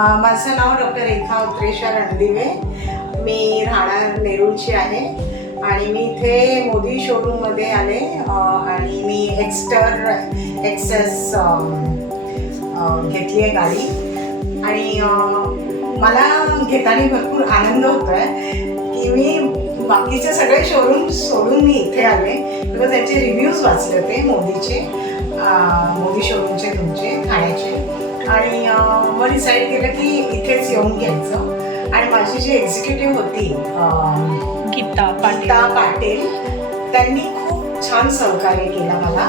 माझं नाव डॉक्टर रेखा उत्रेश्वर रणदिवे. मी राहणार नेरूळची आहे आणि मी इथे मोदी शोरूममध्ये आले आणि मी एक्सेस घेतली आहे गाडी आणि मला घेताना भरपूर आनंद होतो आहे की मी बाकीचे सगळे शोरूम सोडून मी इथे आले बिकॉज त्याचे रिव्ह्यूज वाचले होते मोदी शोरूमचे तुमचे ठाण्याचे आणि मग डिसाईड केलं की इथेच येऊन घ्यायचं. आणि माझी जी एक्झिक्युटिव्ह होती गीता पाटील त्यांनी खूप छान सहकार्य केलं मला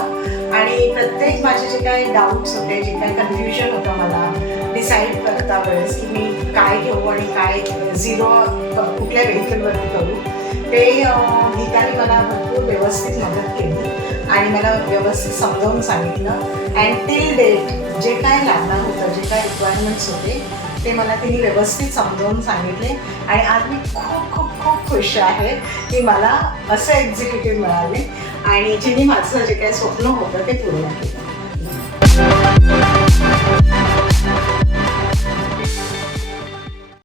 आणि प्रत्येक माझे जे काही डाऊट्स होते, जे काही कन्फ्युजन होतं मला डिसाईड करता वेळेस की मी काय घेऊ आणि काय झिरो कुठल्या व्हेकलवरती करू, ते गीताने मला भरपूर व्यवस्थित मदत केली आणि मला व्यवस्थित समजावून सांगितलं. अँड टिल डेट जे काय लागणार होतं, जे काय रिक्वायरमेंट्स होते ते मला तिने व्यवस्थित समजावून सांगितले आणि आज मी खूप खूप खूप खुश आहे की मला असं एक्झिक्युटिव्ह मिळाले आणि जिने माझं जे काही स्वप्न होतं ते पूर्ण केलं.